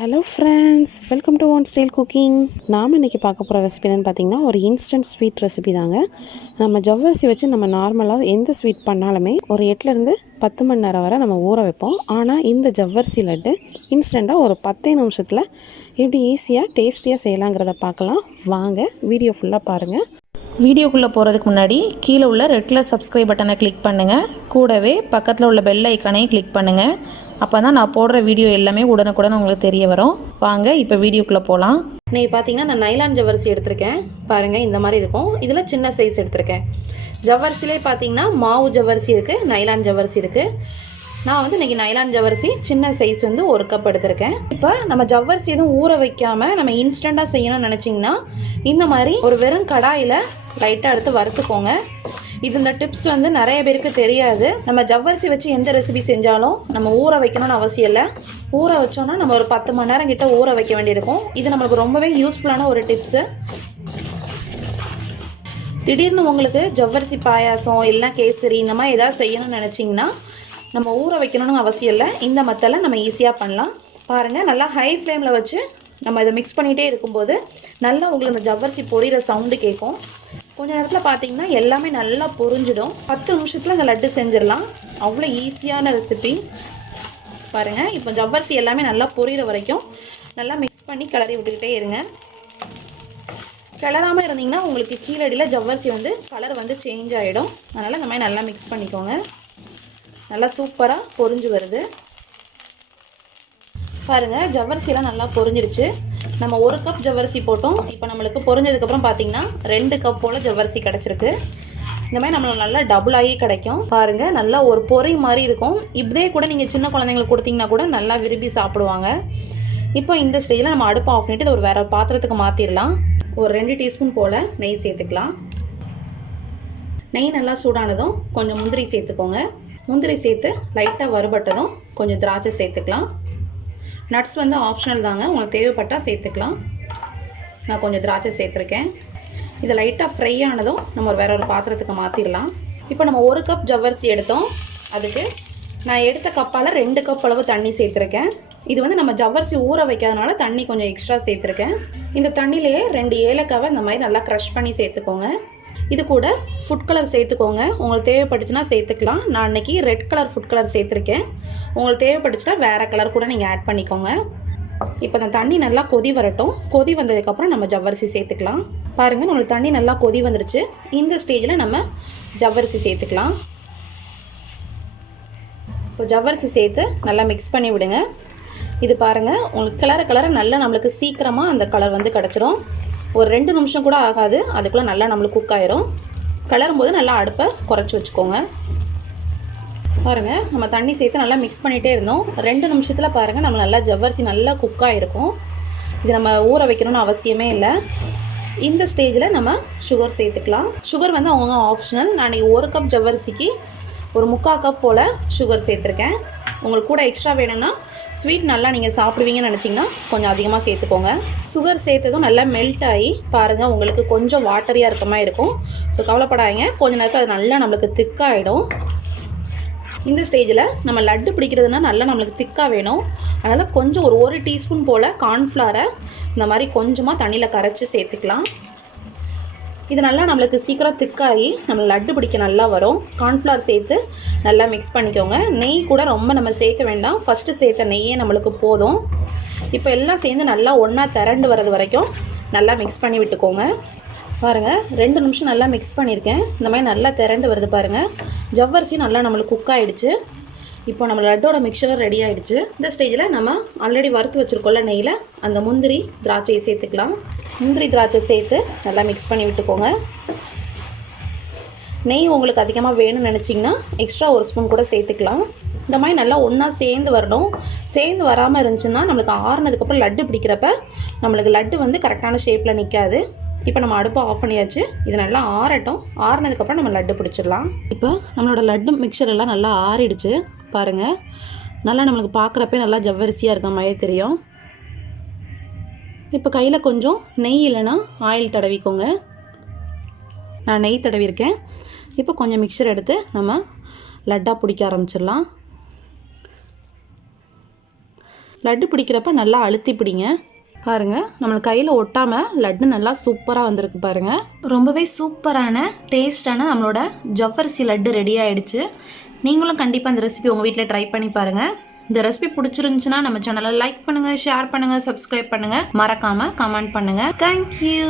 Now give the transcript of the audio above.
Hello friends, welcome to one style cooking. நாம் இன்றைக்கி பார்க்க போகிற ரெசிபி என்னென்னு பார்த்தீங்கன்னா ஒரு இன்ஸ்டன்ட் ஸ்வீட் ரெசிபி தாங்க. நம்ம ஜவ்வரிசி வச்சு நம்ம நார்மலாக எந்த ஸ்வீட் பண்ணாலுமே ஒரு 8லேருந்து 10 மணி நேரம் வரை நம்ம ஊற வைப்போம். ஆனால் இந்த ஜவ்வரிசி லட்டு இன்ஸ்டண்ட்டாக ஒரு 10 நிமிஷத்தில் எப்படி ஈஸியாக டேஸ்டியாக செய்யலாங்கிறத பார்க்கலாம். வாங்க வீடியோ ஃபுல்லாக பாருங்கள். வீடியோக்குள்ளே போகிறதுக்கு முன்னாடி கீழே உள்ள ரெட் கலர் சப்ஸ்கிரைப் பட்டனை கிளிக் பண்ணுங்கள். கூடவே பக்கத்தில் உள்ள பெல் ஐக்கானையும் கிளிக் பண்ணுங்கள். அப்போ தான் நான் போடுற வீடியோ எல்லாமே உடனுக்குடன் உங்களுக்கு தெரிய வரும். வாங்க இப்போ வீடியோக்குள்ளே போகலாம். இன்றைக்கி பார்த்தீங்கன்னா நான் நைலான் ஜவ்வரிசி எடுத்திருக்கேன். பாருங்கள், இந்த மாதிரி இருக்கும். இதில் சின்ன சைஸ் எடுத்திருக்கேன். ஜவ்வரிசிலே பார்த்தீங்கன்னா மாவு ஜவ்வரிசி இருக்குது, நைலான் ஜவ்வரிசி இருக்குது. நான் வந்து இன்றைக்கி நைலான் ஜவ்வரிசி சின்ன சைஸ் வந்து 1 கப் எடுத்திருக்கேன். இப்போ நம்ம ஜவ்வரிசி எதுவும் ஊற வைக்காமல் நம்ம இன்ஸ்டண்ட்டாக செய்யணும்னு நினச்சிங்கன்னா இந்த மாதிரி ஒரு வெறும் கடாயில் லைட்டாக எடுத்து வறுத்துக்கோங்க. இந்த டிப்ஸ் வந்து நிறைய பேருக்கு தெரியாது. நம்ம ஜவ்வரிசி வச்சு எந்த ரெசிபி செஞ்சாலும் நம்ம ஊற வைக்கணும்னு அவசியம் இல்லை. ஊற வச்சோன்னா நம்ம ஒரு 10 மணி நேரம் கிட்ட ஊற வைக்க வேண்டியிருக்கும். இது நம்மளுக்கு ரொம்பவே யூஸ்ஃபுல்லான ஒரு டிப்ஸு. திடீர்னு உங்களுக்கு ஜவ்வரிசி பாயாசம் இல்லை கேசரி இந்த மாதிரி எதாவது செய்யணும்னு நினச்சிங்கன்னா நம்ம ஊற வைக்கணும்னு அவசியம் இல்லை. இந்த மெத்தடில் நம்ம ஈஸியாக பண்ணலாம். பாருங்கள், நல்லா ஹை ஃப்ளேமில் வச்சு நம்ம இதை மிக்ஸ் பண்ணிகிட்டே இருக்கும்போது நல்லா உங்களுக்கு இந்த ஜவ்வரிசி பொரியிற சவுண்டு கேட்கும். கொஞ்சம் நேரத்தில் பார்த்தீங்கன்னா எல்லாமே நல்லா பொரிஞ்சிடும். 10 நிமிஷத்தில் இந்த லட்டு செஞ்சிடலாம். அவ்வளோ ஈஸியான ரெசிபி. பாருங்கள், இப்போ ஜவ்வரிசி எல்லாமே நல்லா பொரியிற வரைக்கும் நல்லா மிக்ஸ் பண்ணி கிளறி விட்டுக்கிட்டே இருங்க. கிளறாமல் இருந்தீங்கன்னா உங்களுக்கு கீழடியில் ஜவ்வரிசி வந்து கலர் வந்து சேஞ்ச் ஆகிடும். அதனால் இந்த மாதிரி நல்லா மிக்ஸ் பண்ணிக்கோங்க. நல்லா சூப்பராக பொரிஞ்சு வருது. பாருங்கள், ஜவ்வரிசிலாம் நல்லா பொரிஞ்சிருச்சு. நம்ம 1 கப் ஜவ்வரிசி போட்டோம். இப்போ நம்மளுக்கு பொரிஞ்சதுக்கப்புறம் பார்த்தீங்கன்னா 2 கப் போல் ஜவ்வரிசி கிடச்சிருக்கு. இந்த மாதிரி நம்மளுக்கு நல்லா டபுள் ஆகி கிடைக்கும். பாருங்கள், நல்லா ஒரு பொரி மாதிரி இருக்கும். இப்படியே கூட நீங்கள் சின்ன குழந்தைங்களுக்கு கொடுத்தீங்கன்னா கூட நல்லா விரும்பி சாப்பிடுவாங்க. இப்போ இந்த ஸ்டேஜில் நம்ம அடுப்பை ஆஃப் பண்ணிவிட்டு இதை ஒரு வேறு பாத்திரத்துக்கு மாற்றிடலாம். ஒரு 2 டீஸ்பூன் போல் நெய் சேர்த்துக்கலாம். நெய் நல்லா சூடானதும் கொஞ்சம் முந்திரி சேர்த்துக்கோங்க. முந்திரி சேர்த்து லைட்டாக வறுபட்டதும் கொஞ்சம் திராட்சை சேர்த்துக்கலாம். நட்ஸ் வந்து ஆப்ஷனல் தாங்க, உங்களுக்கு தேவைப்பட்டால் சேர்த்துக்கலாம். நான் கொஞ்சம் திராட்சை சேர்த்துருக்கேன். இதை லைட்டாக ஃப்ரை ஆனதும் நம்ம வேற ஒரு பாத்திரத்துக்கு மாற்றிடலாம். இப்போ நம்ம 1 கப் ஜவ்வரிசி எடுத்தோம். அதுக்கு நான் எடுத்த கப்பால் 2 கப் அளவு தண்ணி சேர்த்துருக்கேன். இது வந்து நம்ம ஜவ்வரிசி ஊற வைக்காதனால தண்ணி கொஞ்சம் எக்ஸ்ட்ரா சேர்த்துருக்கேன். இந்த தண்ணியிலேயே 2 ஏலக்காவை இந்த மாதிரி நல்லா க்ரஷ் பண்ணி சேர்த்துக்கோங்க. இது கூட ஃபுட் கலர் சேர்த்துக்கோங்க. உங்களுக்கு தேவைப்பட்டுச்சுன்னா சேர்த்துக்கலாம். நான் அன்றைக்கி ரெட் கலர் ஃபுட் கலர் சேர்த்துருக்கேன். உங்களுக்கு தேவைப்பட்டுச்சுன்னா வேறு கலர் கூட நீங்கள் ஆட் பண்ணிக்கோங்க. இப்போ அந்த தண்ணி நல்லா கொதி வரட்டும். கொதி வந்ததுக்கப்புறம் நம்ம ஜவ்வரிசி சேர்த்துக்கலாம். பாருங்கள், நம்மளுக்கு தண்ணி நல்லா கொதி வந்துடுச்சு. இந்த ஸ்டேஜில் நம்ம ஜவ்வரிசி சேர்த்துக்கலாம். இப்போ ஜவ்வரிசி சேர்த்து நல்லா மிக்ஸ் பண்ணி விடுங்க. இது பாருங்கள், உங்களுக்கு கலரை நல்லா நம்மளுக்கு சீக்கிரமாக அந்த கலர் வந்து கிடச்சிரும். ஒரு 2 நிமிஷம் கூட ஆகாது, அதுக்குள்ளே நல்லா நம்மளுக்கு குக் ஆயிரும். கிளறும் போது நல்லா அடுப்பை குறைச்சி வச்சுக்கோங்க. பாருங்கள், நம்ம தண்ணி சேர்த்து நல்லா மிக்ஸ் பண்ணிகிட்டே இருந்தோம். 2 நிமிஷத்தில் பாருங்கள் நம்ம நல்லா ஜவ்வரிசி நல்லா குக் ஆகிருக்கும். இது நம்ம ஊற வைக்கணும்னு அவசியமே இல்லை. இந்த ஸ்டேஜில் நம்ம சுகர் சேர்த்துக்கலாம். சுகர் வந்து அவங்க ஆப்ஷனல். நான் இன்றைக்கி 1 கப் ஜவ்வரிசிக்கு ஒரு 3/4 கப் போல் சுகர் சேர்த்துருக்கேன். உங்களுக்கு கூட எக்ஸ்ட்ரா வேணும்னா ஸ்வீட் நல்லா நீங்கள் சாப்பிடுவீங்கன்னு நினச்சிங்கன்னா கொஞ்சம் அதிகமாக சேர்த்துக்கோங்க. சுகர் சேர்த்ததும் நல்லா மெல்ட் ஆகி பாருங்கள் உங்களுக்கு கொஞ்சம் வாட்டரியாக இருக்க மாதிரி இருக்கும். ஸோ கவலைப்படாதீங்க, கொஞ்சம் நேரத்தில் அது நல்லா நம்மளுக்கு திக்காகிடும். இந்த ஸ்டேஜில் நம்ம லட்டு பிடிக்கிறதுனா நல்லா நம்மளுக்கு திக்காக வேணும். அதனால் கொஞ்சம் ஒரு 1 டீஸ்பூன் போல் கார்ன்ஃப்ளவரை இந்த மாதிரி கொஞ்சமாக தண்ணியில் கரைச்சி சேர்த்துக்கலாம். இது நல்லா நம்மளுக்கு சீக்கிரம் திக்காகி நம்ம லட்டு பிடிக்க நல்லா வரும். கார்ன்ஃப்ளவர் சேர்த்து நல்லா மிக்ஸ் பண்ணிக்கோங்க. நெய் கூட ரொம்ப நம்ம சேர்க்க வேண்டாம். ஃபஸ்ட்டு சேர்த்த நெய்யே நம்மளுக்கு போதும். இப்போ எல்லாம் சேர்ந்து நல்லா ஒன்றா திரண்டு வர்றது வரைக்கும் நல்லா மிக்ஸ் பண்ணி விட்டுக்கோங்க. பாருங்கள், 2 நிமிஷம் நல்லா மிக்ஸ் பண்ணியிருக்கேன். இந்த மாதிரி நல்லா திரண்டு வருது பாருங்கள். ஜவ்வரிசி நல்லா நம்மளுக்கு குக் ஆகிடுச்சு. இப்போ நம்ம லட்டோட மிக்சர் ரெடி ஆகிடுச்சு. இந்த ஸ்டேஜில் நம்ம ஆல்ரெடி வறுத்து வச்சுருக்கோம்ல நெய்யில் அந்த முந்திரி திராட்சையை சேர்த்துக்கலாம். முந்திரி திராட்சை சேர்த்து நல்லா மிக்ஸ் பண்ணி விட்டுக்கோங்க. நெய் உங்களுக்கு அதிகமாக வேணும்னு நினச்சிங்கன்னா எக்ஸ்ட்ரா 1 ஸ்பூன் கூட சேர்த்துக்கலாம். இந்த மாதிரி நல்லா ஒன்றா சேர்ந்து வரணும். சேர்ந்து வராமல் இருந்துச்சுன்னா நம்மளுக்கு ஆறுனதுக்கப்புறம் லட்டு பிடிக்கிறப்ப நம்மளுக்கு லட்டு வந்து கரெக்டான ஷேப்பில் நிற்காது. இப்போ நம்ம அடுப்பை ஆஃப் பண்ணியாச்சு. இது நல்லா ஆறட்டும். ஆறுனதுக்கப்புறம் நம்ம லட்டு பிடிச்சிடலாம். இப்போ நம்மளோட லட்டு மிக்சர் எல்லாம் நல்லா ஆறிடுச்சு. பாருங்கள், நல்லா நம்மளுக்கு பார்க்குறப்பே நல்லா ஜவ்வரிசியாக இருக்க மாதிரி தெரியும். இப்போ கையில் கொஞ்சம் நெய் இல்லைன்னா ஆயில் தடவிக்கோங்க. நான் நெய் தடவிருக்கேன். இப்போ கொஞ்சம் மிக்சர் எடுத்து நம்ம லட்டாக பிடிக்க ஆரம்பிச்சிடலாம். லட்டு பிடிக்கிறப்ப நல்லா அழுத்தி பிடிங்க. பாருங்கள், நம்மளுக்கு கையில் ஒட்டாமல் லட்டு நல்லா சூப்பராக வந்திருக்கு பாருங்கள். ரொம்பவே சூப்பரான டேஸ்டான நம்மளோட ஜவ்வரிசி லட்டு ரெடி ஆகிடுச்சு. நீங்களும் கண்டிப்பாக இந்த ரெசிபி உங்கள் வீட்டில் ட்ரை பண்ணி பாருங்கள். இந்த ரெசிபி பிடிச்சிருந்துச்சுன்னா நம்ம சேனலை லைக் பண்ணுங்கள், ஷேர் பண்ணுங்கள், சப்ஸ்கிரைப் பண்ணுங்கள், மறக்காமல் கமெண்ட் பண்ணுங்கள். தேங்க்யூ.